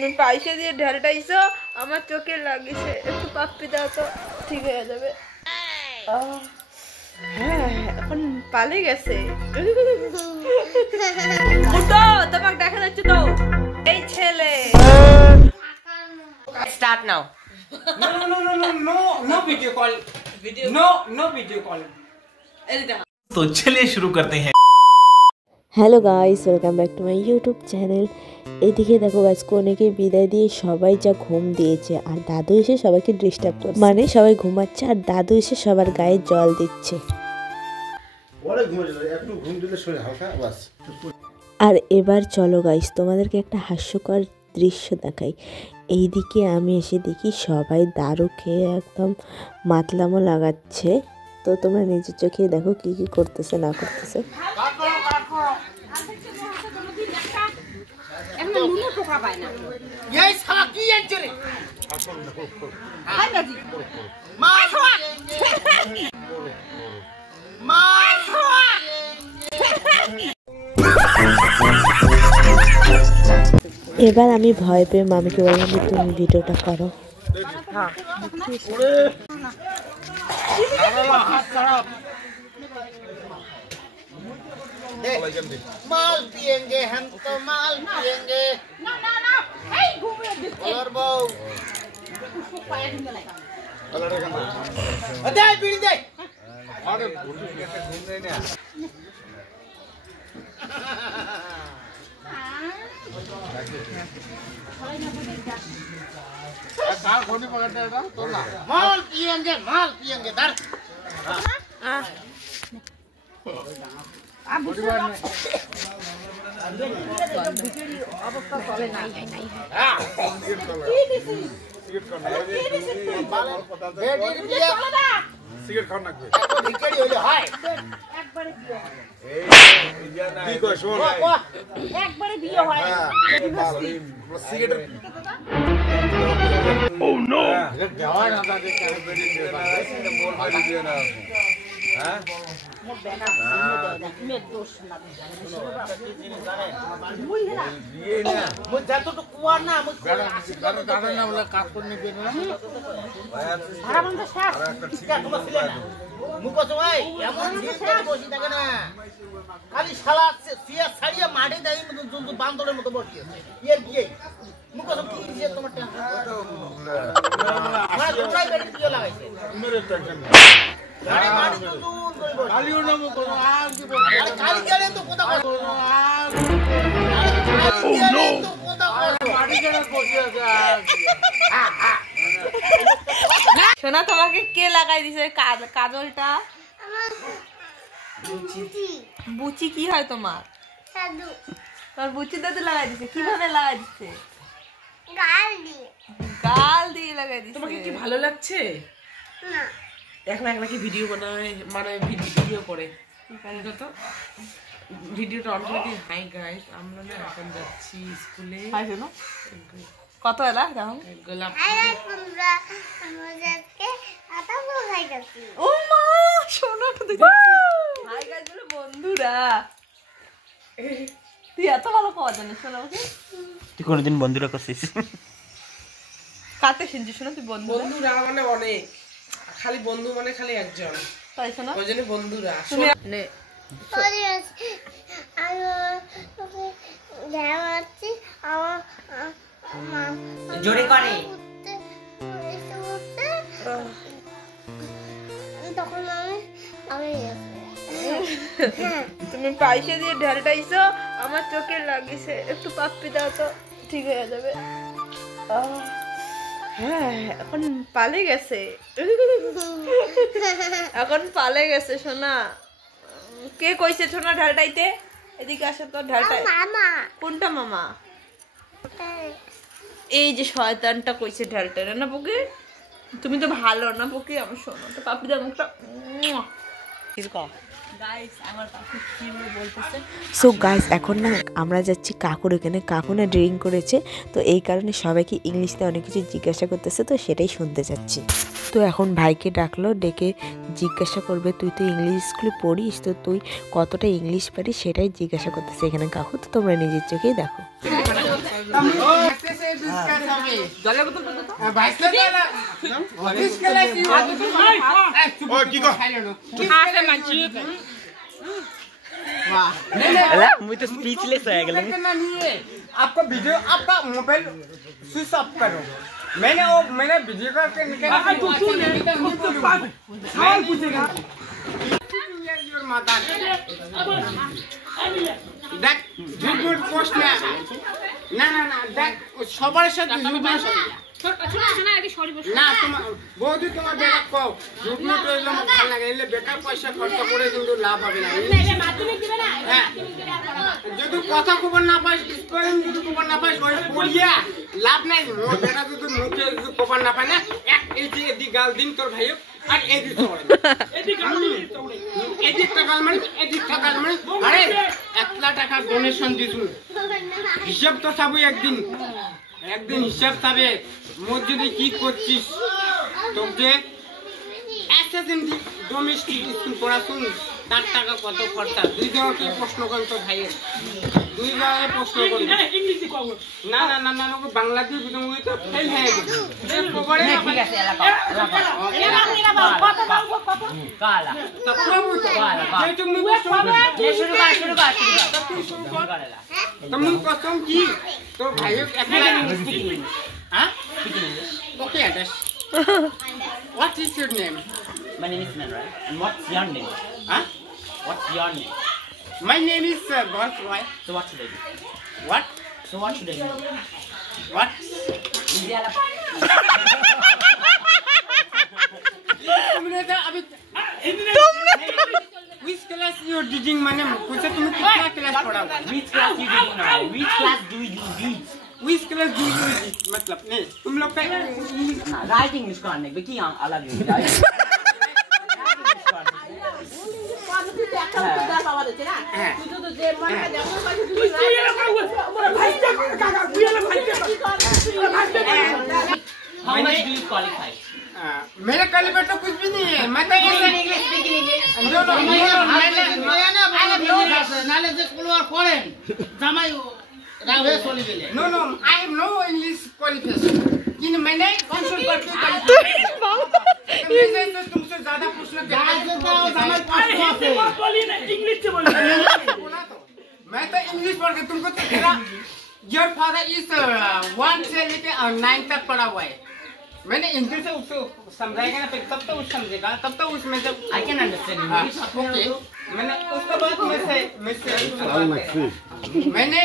তুমি পয়সা দিয়ে ঢালটাইছো, আমার চোখে লাগিছে, একটু পাপ্পি দাও তো ঠিক হয়ে যাবে। হ্যাঁ এখন পালে গেছে। উঠো, তোমাকে দেখা যাচ্ছে তো এই ছেলে। Start now. No video call. No video call. तो चलिए शुरू करते हैं। Hello guys, welcome back to my YouTube channel. এদিকে দেখো গাইস, কনেকে বিদায় দিয়ে সবাই যা ঘুম দিয়েছে, আর দাদু এসে সবাইকে ডিস্টার্ব করছে। মানে সবাই ঘুমাচ্ছে আর দাদু এসে সবার গায়ে জল দিচ্ছে। আর এবার চলো গাইস, তোমাদেরকে একটা হাস্যকর দৃশ্য দেখাই। এইদিকে আমি এসে দেখি সবাই দারু খেয়ে একদম মাতলামো লাগাচ্ছে। তো তোমরা নিজের চোখে দেখো কি কি করতেছে না করতেছে। এবার আমি ভয় পেয়ে মামিকে বললাম যে তুমি ভিডিওটা করো। माल पिएंगे हम तो माल पिएंगे। ना ना ना, हे घूमे और बो दे बीड़ी दे। अरे घूम रहे ना माल पिएंगे दर সিগারেট খাও না ভিখারি হইলে হয় একবারে বিয়ে এই কি কই শোন একবারে বিয়ে হয় সিগারেট ও নো দেওয়া না তাকে কেন বেরি দিয়ে মোর বাড়ি দিয়ে না হ্যাঁ মোর বেনা মে দোষ না মুই না দিয়ে না মুই যতটুকু কুয়ার না মুই দাদা না বলে কাজ করে নিবে না ভাড়া বন্ধ শেষ ঠিক আছে তোমার ছিলে না মুই কত ভাই এমন ঝিলকে বসি থাকে না খালি শালা সিয়া ছাড়িয়া মাঠে দেই মতো জন্তু বান্দরের মতো বসি আছে এর কি মুই কত কি দিয়ে তোমার টেনশন মানে তোমরাই বেড়ে দিয়ে লাগাইছে মেরে টেনশন গাড়ি মাটি তো জুন কই বসি খালিও না মুই কত আজ কি বল আরে খালি গেলে তো কোথা কই আজ ও নো তো কোথা কই মাটি গেলে বসি আছে সোনা তোমাকে কে লাগাই দিছে কাজলটা? বুচি কি হয় তোমার? দাদু। তোর বুচি দাদু লাগাই দিছে। কিভাবে লাগাই দিছে? গাল দিয়ে লাগাই দিছে। তোমাকে কি ভালো লাগছে? না। একলা একলা কি ভিডিও বানায়, মানে ভিডিও করে তো ভিডিওটা অন করে দিই। হাই গাইস, আমরা না এখন যাচ্ছি স্কুলে। হাই শোনো, কত এলা দাও গোলাপ ও মা শোনো তো দেখি হাই গাইস বলে বন্ধুরা। তুই এত ভালো পাওয়া জানিস শোনো ওকে? তুই কোনদিন বন্ধুরা করছিস? কাতে শুনছিস শোনো তুই বন্ধুরা মানে অনেক, খালি বন্ধু মানে খালি একজন, তাই শোনো ওই জন্য বন্ধুরা। তুমি নে জোরে করে তুমি পয়সা দিয়ে ঢালটাইছো, আমার চোখে লাগিছে, একটু পাপ্পি দাও তো ঠিক হয়ে যাবে। হ্যাঁ এখন পালে গেছে, এখন পালে গেছে সোনা। কে কইছে সোনা ঢালটাইতে? এদিকে আসো তো ঢালটাই। কোনটা মামা? এই যে শয়তানটা কইছে ঢালটা না বুকে। তুমি তো ভালো না বুকে আমার সোনা। তো পাপ্পি দাও মুখটা। সো গাইস, এখন না আমরা যাচ্ছি কাকুর এখানে। কাকু না ড্রিঙ্ক করেছে, তো এই কারণে সবাইকে ইংলিশে অনেক কিছু জিজ্ঞাসা করতেছে, তো সেটাই শুনতে যাচ্ছি। তো এখন ভাইকে ডাকলো, ডেকে জিজ্ঞাসা করবে তুই তো ইংলিশ স্কুলে পড়িস, তো তুই কতটা ইংলিশ পারিস সেটাই জিজ্ঞাসা করতেছে এখানে কাকু। তো তোমরা নিজের চোখেই দেখো। बिस्किट হবে জলের বোতলটা তো ভাইস্তে গেলা বিস্কিট কি ও কি কো আসে মাছি वाह मुझे तो स्पीचलेस हो गया करना नहीं है आपको वीडियो आपका मोबाइल स्विच ऑफ करो मैंने वीडियो करके निकाला सवाल पूछेगा योर माता देख झूठ पोस्ट में ना देख সবার সাথে ঝুট না তোমার বৌদি তোমার বেটা কও ঝুট না কইলে মত ভালো লাগে এলে বেকার পয়সা খরচ করে কিন্তু লাভ হবে না হ্যাঁ যদি কথা খবর না পাস স্পেলিং যদি খবর না পাস ওই পড়িয়া লাভ নাই মোর বেটা যদি মুখে যদি খবর না পায় না এক এদি গাল দিন তোর ভাই আর এদি তোড়ে এদি গাল দিন তোড়ে এদি টাকা মানে আরে 1 লাখ টাকা ডোনেশন দিছু হিসাব তো সব একদিন হিসাব পাবে মোর যদি কি করছিস তোকে অ্যাসেসিন ডোমেস্টিক স্কুল পড়াশুন তার টাকা কত খরচা দুই জায়গা কি প্রশ্ন করেন তো ভাইয়ের দুই জায়গায় প্রশ্ন করেন ইংলিশে কব না বাংলা দিয়ে বুঝুন ওই তো ফেল হয়ে গেছে খবরে ঠিক আছে এলাকা কালা তো প্রভু তো এই তুমি শুরু কর তুমি কসম কি তো ভাইয়ের একলা হ্যাঁ ওকে address What is your name? My name is Man, right? And what's your name? Huh? What's your name? My name is Bharat. So what should I do? What? So what should I do? What? तुमने तो अभी which class you are teaching माने पूछा तुमने कितना class पढ़ा हुआ? Which class you do now? Which class do you teach? Which class do you teach? मतलब नहीं तुम लोग का Writing is correct. But क्या अलग है? How much do you qualify? मेरे क्वालिफाई तो कुछ भी नहीं है मैं तो English speaking no I am no English qualification कि मैंने कंसल्ट करके तो तुमसे ज्यादा पूछना मैं तो इंग्लिश पढ़ के तुमको तो तेरा योर फादर इज 1 से लेके 9 तक पढ़ा हुआ है मैंने इंग्लिश से उसको समझाएगा ना फिर तब तो उस समझेगा तब तो उसमें जब I can understand English. Okay मैंने उसके बाद मैंने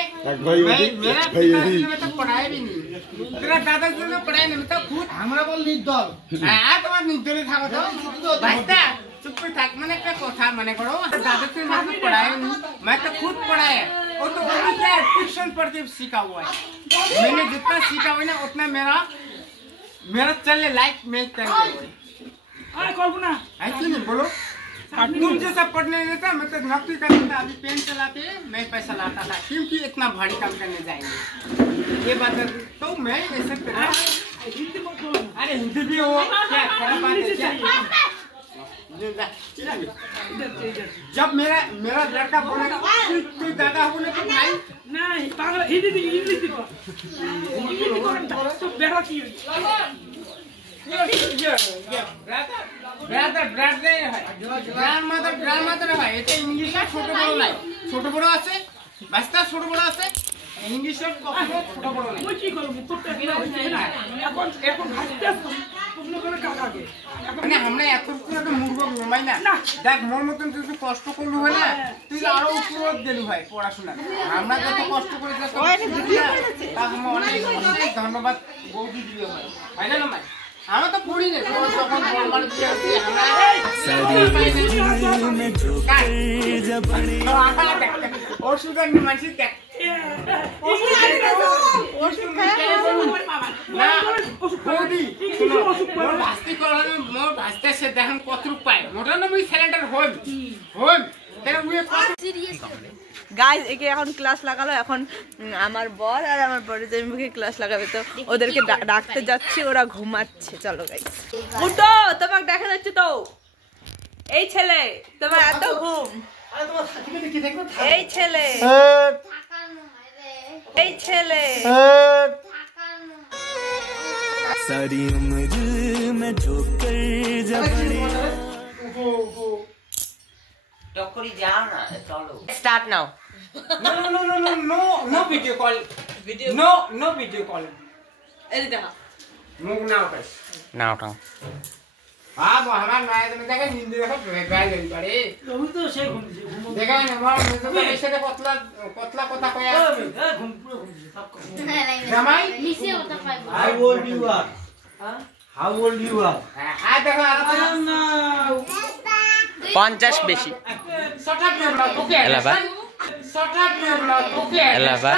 मेरा पिताजी ने तो पढ़ाया भी नहीं तेरा दादाजी ने पढ़ाया नहीं मतलब खुद আমরা বল নির্দল हाँ तुम्हारा निदले था तो बच्चा चुप थाक मैंने क्या कोठा मैंने करो दादाजी ने तो पढ़ाया नहीं मैं तो खुद पढ़ाया वो तो वो क्या ट्यूशन पढ़ के सीखा हुआ है मैंने जितना सीखा हुआ है ना उतना मेरा चले लाइफ में चले ऐसे नहीं बोलो तुम जैसा पढ़ने देता मैं तो नौकरी करता था अभी पेन चलाते मैं पैसा लाता था क्योंकि इतना भारी काम करने जाएंगे ये बात है तो मैं ऐसे अरे हिंदी भी हो क्या खराब बात है क्या जब मेरा लड़का बोलेगा तू दादा बोले तो भाई नहीं बांग्ला हिंदी इंग्लिश को तो बेटा की গ্রামাদার হয় এটা ইংলিশে ছোট বড় আছে বাস্তা ছোট বড় আছে ইংলিশের কখনো ছোট বড় নাই ওই কি করব মুখটা গিলা হইছে না এখন হাসতে তোমরা করে কাকাকে মানে আমরা এত করে মূর্খ ঘুমাই না দেখ মোর মতন যদি কষ্ট করলু হয় না তুই আরো উপর গেলু হয় পড়াশোনা আমরা যত কষ্ট করে যত ধন্যবাদ বৌদি দিও হয় তাই না ভাই আমরা তো পড়ি না যখন বলবার দিয়ে আছে আমরা ওষুধ আর মানসিক দেখ গাইস একে এখন ক্লাস লাগালো এখন আমার বর আর আমার বরের জমিকে ক্লাস লাগাবে তো ওদেরকে ডাকতে যাচ্ছি ওরা ঘুমাচ্ছে চলো গাইস উঠো তোমাকে দেখা যাচ্ছে তো এই ছেলে তোমার এত ঘুম এই ছেলে सारी उम्र मैं ठोकर जब টকরি যাও না চলো start now No video call. No video call. এই যে দেখা मुंह ना उठा না ওঠাও हाँ वो हमारे माया तो मैं देखा हिंदी देखा गाय गई बड़ी তুমি তো সেই ঘুমছে देखा है ना हमारे में तो ऐसे के पतला पतला कोता कोया ঘুম পুরো ঘুমছে সব जमाई How old you are? How old you are? आ देखो आ 50 বেশি सटा में ब्लॉक ओके এলাবা सटा में ब्लॉक ओके এলাবা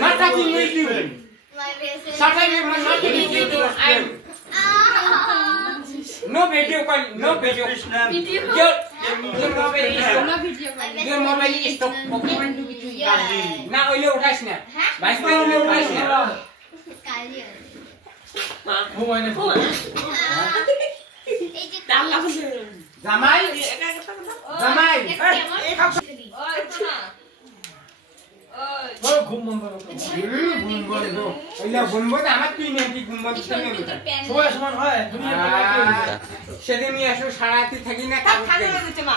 not talking with you सटा में block not talking with you I'm no video call no video your mobile is stop okay ना ओले उठाइस ना भाइस में ओले उठाइस ना জামাই জামাই ঘুম বন্ধ করো ওইলা বলবো না আমার তুই নেই ঘুম বন্ধ সবাই সমান হয় তুমি সেদিন নিয়ে আসো সারাতি থাকি না কাগজ খালি হয়ে গেছে মা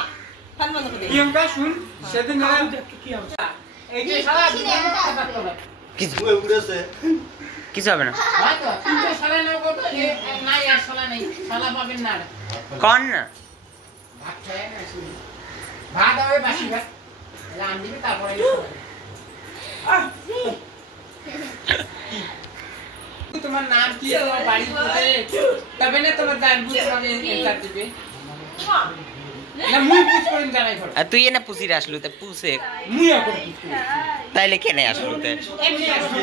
ফ্যান বন্ধ করে দে প্রিয়ঙ্কা শুন সেদিন কি হবে এই যে সারা দিন কথা বলে কিছু হবে না হয়তো তিনটে সারা নেব কত না আর সালা নেই সালা পাবেন না কন না ভাত খায় না শুনি ভাত হবে বাসি ভাত রান দিবি তারপরে তোমার নাম কি তোমার বাড়ি কোথায় তবে না তোমার জানবু তোমাকে এন্টার দিবে না মুই পুছ করেন জানাই ফটো আর তুই এনে পুষির আসলু তে পুষে মুই এখন পুছ করি তাইলে কেনে আসলু তে এমনি আসলে